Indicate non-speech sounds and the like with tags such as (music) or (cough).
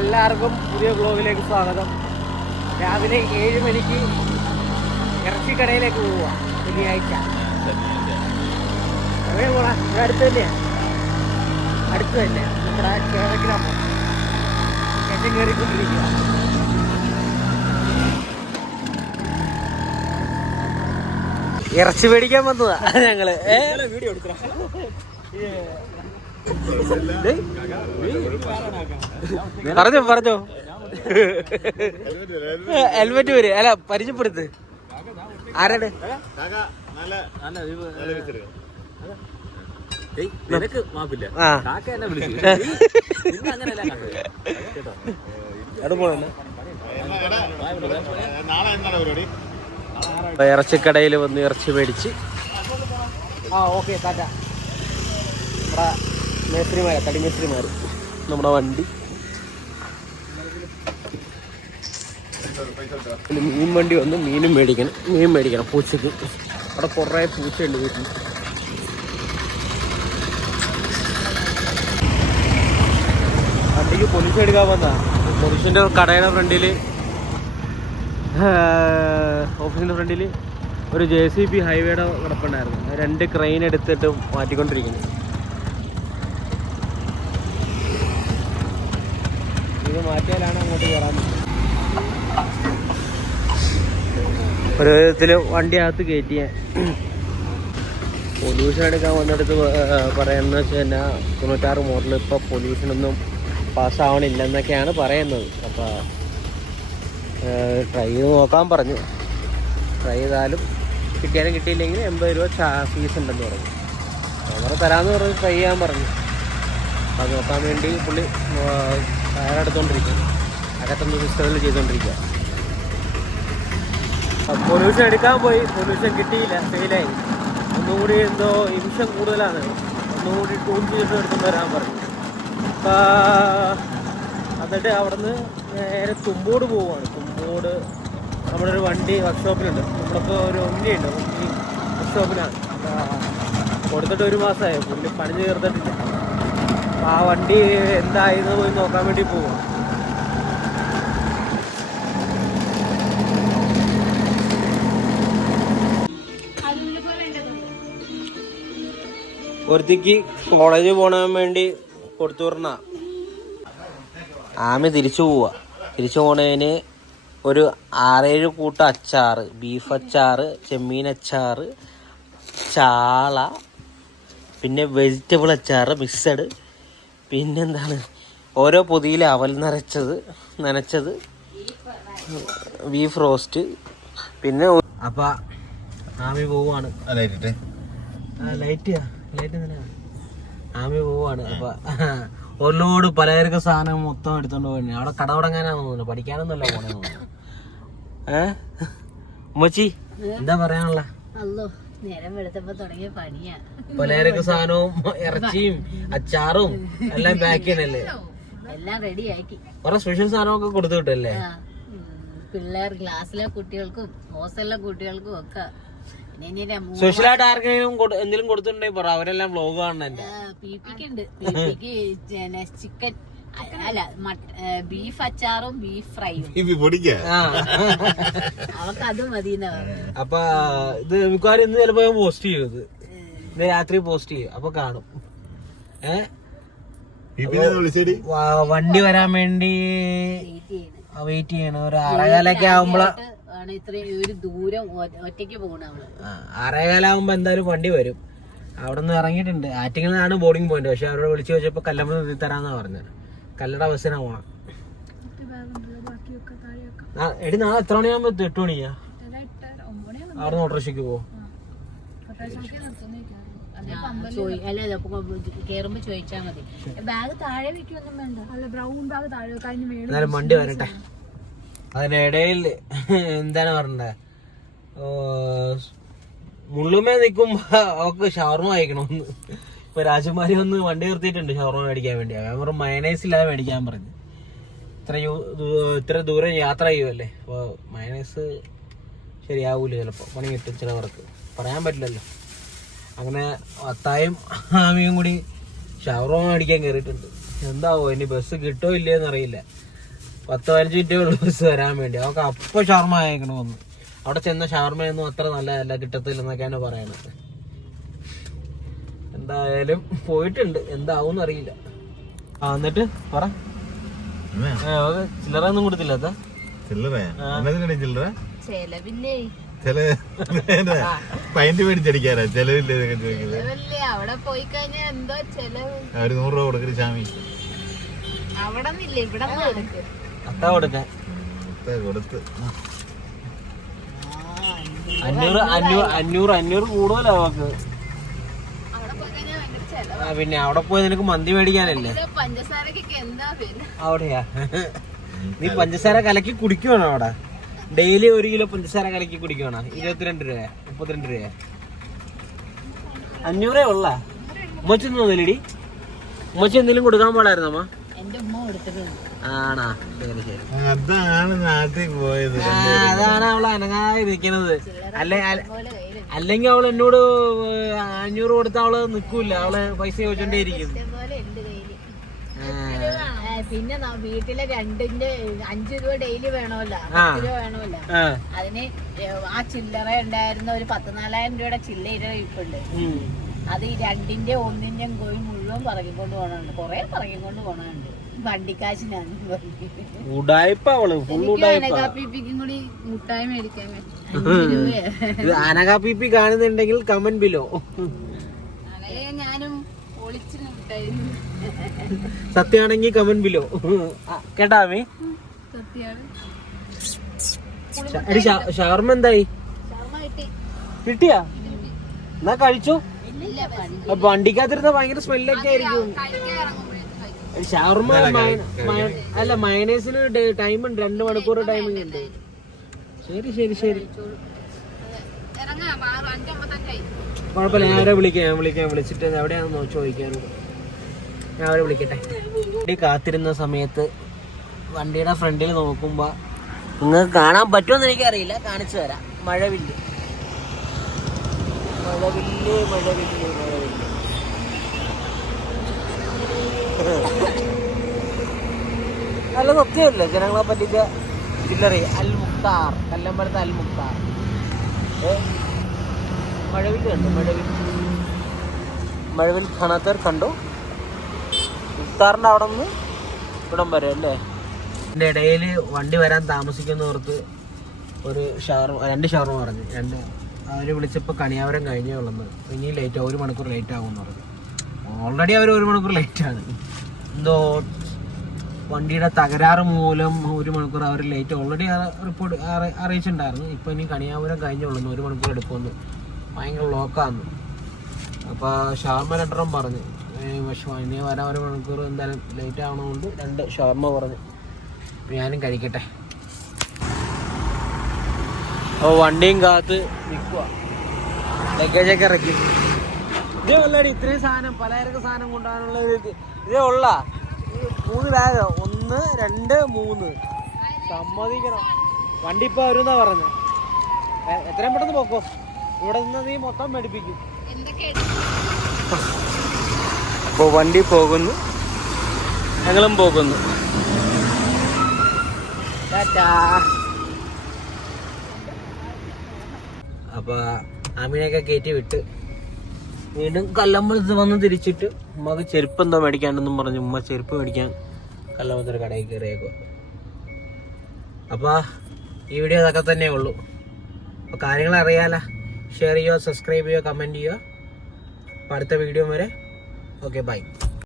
എല്ലാവർക്കും പുതിയ ബ്ലോഗിലേക്ക് സ്വാഗതം. രാവിലെ ഏഴ് മണിക്ക് ഇറച്ചിക്കടയിലേക്ക് പോവുക. ശനിയാഴ്ച. അങ്ങനെ പോണാ അടുത്ത് തന്നെയാണ് അടുത്ത് തന്നെ. നമ്മുടെ കേരഗ്രാമം കയറ്റം കയറിക്കൊണ്ടിരിക്കുക ഇറച്ചി മേടിക്കാൻ വന്നതാ ഞങ്ങൾ. വീഡിയോ ഡേയ്, പറഞ്ഞോ പറഞ്ഞോ. ഹെൽമെറ്റ് വരെ. അല്ല പരിചയപ്പെടുത്ത്. ആരാണ്? നിനക്ക് മാപ്പില്ല. കാക്ക എന്നെ വിളിച്ചു. (laughs) അങ്ങനെയല്ല. കേട്ടോ? ഇറച്ചിക്കടയിൽ വന്ന് ഇറച്ചി മേടിച്ച്. ആ ഓക്കെ ടാറ്റ. നമ്മുടെ മേസ്ത്രിമാരാ തടി മേസ്ത്രിമാർ നമ്മുടെ വണ്ടി. മീൻ വണ്ടി വന്ന് മീനും മേടിക്കണം മീൻ മേടിക്കണം പൂച്ചക്ക്. അവിടെ കുറേ പൂച്ചയുണ്ട് വീട്ടിൽ. വണ്ടിക്ക് പൊലിച്ച് എടുക്കാൻ വന്നാ? പൊലിച്ചിന്റെ കടയുടെ ഫ്രണ്ടിൽ ഓഫീസിന്റെ ഫ്രണ്ടിൽ ഒരു ജെ സി ബി ഹൈവേയുടെ കിടപ്പുണ്ടായിരുന്നു രണ്ട് ക്രെയിൻ എടുത്തിട്ട് മാറ്റിക്കൊണ്ടിരിക്കുന്നു. മാറ്റിയാലാണ് അങ്ങോട്ട് കയറാൻ ഒരു വിധത്തിൽ വണ്ടി അകത്ത് കയറ്റിയ പൊല്യൂഷൻ എടുക്കാൻ വന്നിടത്ത് പറയുന്നത് വെച്ച് കഴിഞ്ഞാൽ തൊണ്ണൂറ്റാറ് മോഡൽ ഇപ്പോൾ പൊല്യൂഷനൊന്നും പാസ്സാവണില്ലെന്നൊക്കെയാണ് പറയുന്നത്. അപ്പോൾ ട്രൈ ചെയ്ത് നോക്കാൻ പറഞ്ഞു. ട്രൈ ചെയ്താലും കിട്ടിയാലും കിട്ടിയില്ലെങ്കിൽ എൺപത് രൂപ ഫീസ് ഉണ്ടെന്ന് പറഞ്ഞു. അവർ തരാമെന്ന് പറഞ്ഞ് ട്രൈ ചെയ്യാൻ പറഞ്ഞു. അത് നോക്കാൻ വേണ്ടി പുള്ളി തയ്യാറെടുത്തോണ്ടിരിക്കുക. അകത്തൊന്ന് സിസ്റ്റമിൽ ചെയ്തുകൊണ്ടിരിക്കുക പൊല്യൂഷൻ എടുക്കാൻ പോയി. പൊല്യൂഷൻ കിട്ടിയില്ല. ഫെയിലായി ഒന്നുകൂടി എന്തോ ഇമിഷൻ കൂടുതലാണ്. ഒന്നുകൂടി ടൂൺ ചെയ്തിട്ട് എടുത്തുകൊണ്ട് വരാൻ പറഞ്ഞു. എന്നിട്ട് അവിടുന്ന് നേരെ തുമ്പോട് പോവുകയാണ്. തുമ്പോട് നമ്മുടെ ഒരു വണ്ടി വർക്ക്ഷോപ്പിലുണ്ട് നമ്മളിപ്പോൾ ഒരു ഉണ്ണിയുണ്ട്. ഉണ്ണി വർക്ക്ഷോപ്പിലാണ് കൊടുത്തിട്ട് ഒരു മാസമായി. പുള്ളി പണി ചേർത്തിട്ടില്ല അപ്പം ആ വണ്ടി എന്തായെന്ന് പോയി നോക്കാൻ വേണ്ടി പോവാം. ഒരുത്തിക്ക് കോളേജ് പോകാൻ വേണ്ടി കൊടുത്തു വരണ ആമി തിരിച്ചു പോവാ. തിരിച്ചു പോണതിന് ഒരു ആറേഴ് കൂട്ട അച്ചാറ് ബീഫ് അച്ചാറ് ചെമ്മീൻ അച്ചാറ് ചാള പിന്നെ വെജിറ്റബിൾ അച്ചാറ് മിക്സഡ് പിന്നെന്താണ്? ഓരോ പൊതിയിൽ അവൽ നിറച്ചത് നനച്ചത്. Beef roast. പിന്നെ അപ്പൊ ആമി പോവാണ് ലൈറ്റ് ആമി പോവാണ് അപ്പൊ ഒരു ലോഡ് പലചരക്ക് സാധനം മൊത്തം എടുത്തോണ്ട് പോയി അവിടെ കട തുടങ്ങാനാന്ന് തോന്നുന്നു. പഠിക്കാനൊന്നുമല്ല പോണേ തോന്നുന്നു. ഏ? ഉമ്മച്ചി എന്താ പറയാനുള്ള? അല്ലോ നേരം വെളുത്തപ്പോ തുടങ്ങിയ പണിയാ. പലചരക്ക് സാധനവും ഇറച്ചിയും അച്ചാറും എല്ലാം പാക്ക് ചെയ്യണല്ലേ? എല്ലാം റെഡി ആക്കി. കുറെ സ്പെഷ്യൽ സാധനമൊക്കെ കൊടുത്തു കിട്ടല്ലേ പിള്ളേർ ക്ലാസ്സിലെ കുട്ടികൾക്കും ഹോസ്റ്റലിലെ കുട്ടികൾക്കും ഒക്കെ. സ്പെഷ്യൽ ആയിട്ട് ആർക്കെങ്കിലും എന്തെങ്കിലും കൊടുത്തിട്ടുണ്ടെങ്കിൽ പറ അവരെല്ലാം ബ്ലോഗ് കാണുന്നുണ്ട് ഉണ്ട്. ചിക്കൻ അല്ല ബീഫ് അച്ചാറും ബീഫ് ഫ്രൈയും അവർക്ക് അത് മതി അപ്പൊ ഇത് മിക്കവാറും ഇന്ന് ചിലപ്പോ പോസ്റ്റ് ചെയ്യും ഇന്ന് രാത്രി പോസ്റ്റ് ചെയ്യും അപ്പൊ കാണും. ഏഹ് വണ്ടി വരാൻ വേണ്ടി വെയിറ്റ് ചെയ്യണം. ഒരു ആറേകാലൊക്കെ ആവുമ്പോ ആറേകാലാവുമ്പോ എന്തായാലും വണ്ടി വരും. അവിടെ നിന്ന് ഇറങ്ങിയിട്ടുണ്ട്. ആറ്റിങ്ങിൽ നിന്നാണ് ബോർഡിംഗ് പോയിന്റ് പക്ഷെ അവരോട് വിളിച്ചു ചോദിച്ചപ്പോ കല്ലമ്പ നിർത്തി തരാന്നാ പറഞ്ഞത്. കല്ലട ബസ്സിനാ പോണം. എടി നാളെ എത്ര മണിയാകുമ്പോ എത്തും? എട്ട് മണിയാ? അവിടെ നിന്ന് ഓട്ടോറിക്ഷയ്ക്ക് പോകും ചോയ് അല്ല അപ്പൊ കേറുമ്പോ ചോദിച്ചാ മതി. ബാഗ് താഴെ വെക്കൊന്നും വേണ്ട. അല്ല ബ്രൗൺ ബാഗ് താഴെ കഴിഞ്ഞ് മേളിൽ എന്നാലും വണ്ടി വരട്ടെ. അതിനിടയിൽ എന്താണ് പറഞ്ഞത് ഓ, മുള്ളുമേ നിൽക്കുമ്പോ അവക്ക് ഷവർമ കഴിക്കണമെന്ന് ഇപ്പൊ രാജകുമാരി ഒന്ന് വണ്ടി നിർത്തിയിട്ടുണ്ട് ഷവർമ മേടിക്കാൻ വേണ്ടി. അവൻ പറഞ്ഞു മയനൈസ് ഇല്ലാതെ മേടിക്കാൻ പറഞ്ഞു. ഇത്ര ഇത്ര ദൂരം യാത്ര ചെയ്യുമല്ലേ അപ്പൊ മയനൈസ് ശരിയാവൂല ചിലപ്പോ. പണി കിട്ടും ചിലവർക്ക് പറയാൻ പറ്റില്ലല്ലോ. അങ്ങനെ അത്തായും ആമിയും കൂടി ഷവർമ മേടിക്കാൻ കയറിയിട്ടുണ്ട് എന്താവോ ഇനി ബസ് കിട്ടോ ഇല്ലേന്ന് അറിയില്ല പത്ത് പതിനഞ്ച് മിനിറ്റേ ഉള്ളൂ ബസ് വരാൻ വേണ്ടി. അവർക്ക് അപ്പൊ ഷവർമ അയക്കണമെന്ന് അവിടെ ചെന്ന ഷവർമയൊന്നും അത്ര നല്ലതല്ല കിട്ടത്തില്ലെന്നൊക്കെയാണ് പറയണത് എന്തായാലും പോയിട്ടുണ്ട്. എന്താവും അറിയില്ല ആ എന്നിട്ട് പറ. ചില്ലറ ഒന്നും കൊടുത്തില്ല അതാ. പൈന്റ് മേടിച്ചടിക്കാരാ ചെലവില്ലേ? അവിടെ പോയി കഴിഞ്ഞാൽ എന്തോ ചെലവ്. ഒരു നൂറ് രൂപ കൊടുക്കരുത് ചാമി അവിടെ ഇവിടെ അത്താ കൊടുക്കാൻ. ഇത്ര കൊടുത്ത്. അഞ്ഞൂറ് അഞ്ഞൂറ് അഞ്ഞൂറ് അഞ്ഞൂറ് കൂടുതലാ അവക്ക് അവിടെ പോയി കഴിഞ്ഞാൽ ഭയങ്കര ചെലവ് ആ, പിന്നെ അവിടെ പോയി നിനക്ക് മന്തി മേടിക്കാനല്ലേ? ഇത് പഞ്ചസാരക്കൊക്കെ എന്താ പിന്നെ അവിടെയാ. നീ പഞ്ചസാര കലക്കി കുടിക്കുവാണോ അവിടെ? ഡെയിലി ഒരു കിലോ പഞ്ചസാര കലക്കി കുടിക്കുവാണോ? ഇരുപത്തിരണ്ട് രൂപ മുപ്പത്തിരണ്ട് രൂപ. അഞ്ഞൂറേ ഉള്ള? ഉമ്മച്ചി തോന്നില്ലടി. ഉമ്മച്ചി എന്തെങ്കിലും കൊടുക്കാൻ പാടായിരുന്നു അമ്മ ആണാ. ശരി ശരി. അതാണ് നാട്ടിൽ പോയത് അതാണ് അവൾ അനങ്ങാതെ ഇരിക്കുന്നത്. അല്ലെ അല്ലെങ്കിൽ അവൾ എന്നോട് അഞ്ഞൂറ് കൊടുത്ത അവൾ നിക്കൂല. അവൾ പൈസ ചോദിച്ചോണ്ടേ ഇരിക്കും പിന്നെ വീട്ടിലെ രണ്ടിന്റെ അഞ്ചു രൂപ ഡെയിലി വേണമല്ലോ. രൂപ വേണമല്ലോ. അതിന് ആ ചില്ലറ ഉണ്ടായിരുന്ന ഒരു പത്ത് നാലായിരം രൂപയുടെ ചില്ലറ ഇപ്പുണ്ട് അത് ഈ രണ്ടിന്റെ ഒന്നിന്റെയും കോഴി മുഴുവൻ പറകിക്കൊണ്ട് പോകണുണ്ട് കൊറേ പറകിക്കൊണ്ട് പോകണുണ്ട് വണ്ടിക്കാശിനാണ്. ഫുൾ കൂടി മുട്ടായി മേടിക്കാൻ ഇത് കാണുന്നുണ്ടെങ്കിൽ കമന്റ് ബിലോ അങ്ങനെ ഞാനും ഒളിച്ചിന് മുട്ടായി. സത്യമാണെങ്കിൽ കമന്റ് ബിലോ കേട്ടാ മീ സത്യാണ് ഷവർമ എന്തായി? കിട്ടിയാ? എന്നാ കഴിച്ചു? വണ്ടിക്കകത്തിരുന്ന ഭയങ്കര സ്മെല്ലൊക്കെ ആയിരിക്കും. ഷവർമ അല്ല മയണേസിന് ടൈം ഉണ്ട് രണ്ട് മണിക്കൂർ ടൈമിംഗ് ഉണ്ട് ശരി ശരി. ശരി കുഴപ്പമില്ല. ഞാൻ അവരെ വിളിക്കാം. ഞാൻ വിളിക്കാം. വിളിച്ചിട്ട് എവിടെയാണെന്ന് ചോദിക്കാനും ഞാൻ അവരെ വിളിക്കട്ടെ. വണ്ടി കാത്തിരുന്ന സമയത്ത് വണ്ടിയുടെ ഫ്രണ്ടിൽ നോക്കുമ്പോ നിങ്ങൾക്ക് കാണാൻ പറ്റുമെന്ന് എനിക്കറിയില്ല. കാണിച്ചു തരാം. മഴവില്ല്. മഴവില്ല് മഴവില്ല് മഴവില്ല്. നല്ല സത്യമല്ലേ ജനങ്ങളെ പറ്റിച്ച ചില്ലറി അൽ മുക്താർ കല്ലമ്പലത്തെ അൽ മുക്താർ മഴവിൽ കണ്ടു? മഴവിൽ. മഴവിൽ ഖണത്തർ കണ്ടു? മുക്താറിന്റെ അവിടെ നിന്ന് ഇവിടം വരെ അല്ലേ? എന്റെ ഇടയിൽ വണ്ടി വരാൻ താമസിക്കുന്ന ഓർത്ത് ഒരു ഷവർ രണ്ട് ഷവർമ പറഞ്ഞു. രണ്ട് അവർ വിളിച്ചപ്പോൾ കണിയാവരം കഴിഞ്ഞേ ഉള്ളെന്ന്. ഇനി ലേറ്റ് ഒരു മണിക്കൂർ ലേറ്റ് ആകുമെന്ന് പറഞ്ഞു. ഓൾറെഡി അവർ ഒരു മണിക്കൂർ ലേറ്റ് ആണ്. എന്തോ വണ്ടിയുടെ തകരാറ് മൂലം ഒരു മണിക്കൂർ അവർ ലേറ്റ് ഓൾറെഡി റിപ്പോർട്ട് അറിയിച്ചിട്ടുണ്ടായിരുന്നു. ഇപ്പൊ ഇനി കണിയാപുരം കഴിഞ്ഞുള്ളൂ ഒരു മണിക്കൂർ എടുക്കുമെന്ന്. ഭയങ്കര ലോക്കാന്ന് അപ്പോൾ ഷവർമ രണ്ടെണ്ണം പറഞ്ഞു. പക്ഷെ ഇനി വരാൻ ഒരു മണിക്കൂർ എന്തായാലും ലേറ്റ് ആവണമുണ്ട് രണ്ട് ഷവർമ പറഞ്ഞു. അപ്പൊ ഞാനും കഴിക്കട്ടെ. അപ്പോൾ വണ്ടിയും കാത്ത് നിൽക്കുക ലഗേജൊക്കെ ഇറക്കി. ഇതേ ഉള്ളടി ഇത്രയും സാധനം പലചരക്ക് സാധനം കൊണ്ടുപോകാനുള്ള ഒരു ഇത്. ഉള്ള. മൂന്ന് ബാഗ് ഒന്ന് രണ്ട് മൂന്ന്. സമ്മതിക്കണം. വണ്ടി ഇപ്പൊ വരുന്നാ പറഞ്ഞത് എ- എത്രയും പെട്ടെന്ന് പോക്കോ. ഇവിടെ നിന്ന് നീ മൊത്തം മേടിപ്പിക്കും. അപ്പോൾ വണ്ടി പോകുന്നു. ഞങ്ങളും പോകുന്നു. അപ്പൊ അമീനൊക്കെ കയറ്റി വിട്ട്. വീണ്ടും കല്ലമ്പലത്ത് വന്ന് തിരിച്ചിട്ട് ഉമ്മക്ക് ചെരുപ്പ് എന്തോ മേടിക്കാണ്ടെന്നും പറഞ്ഞു ഉമ്മ ചെരുപ്പ് മേടിക്കാൻ കല്ലമ്പലത്തൊരു കടയിൽ കയറിയേക്കുക അപ്പോൾ ഈ വീഡിയോ അതൊക്കെ തന്നെ ഉള്ളൂ. അപ്പോൾ കാര്യങ്ങൾ അറിയാല. ഷെയർ ചെയ്യുക സബ്സ്ക്രൈബ് ചെയ്യുക കമന്റ് ചെയ്യുക അപ്പോൾ അടുത്ത വീഡിയോ വരെ. Okay bye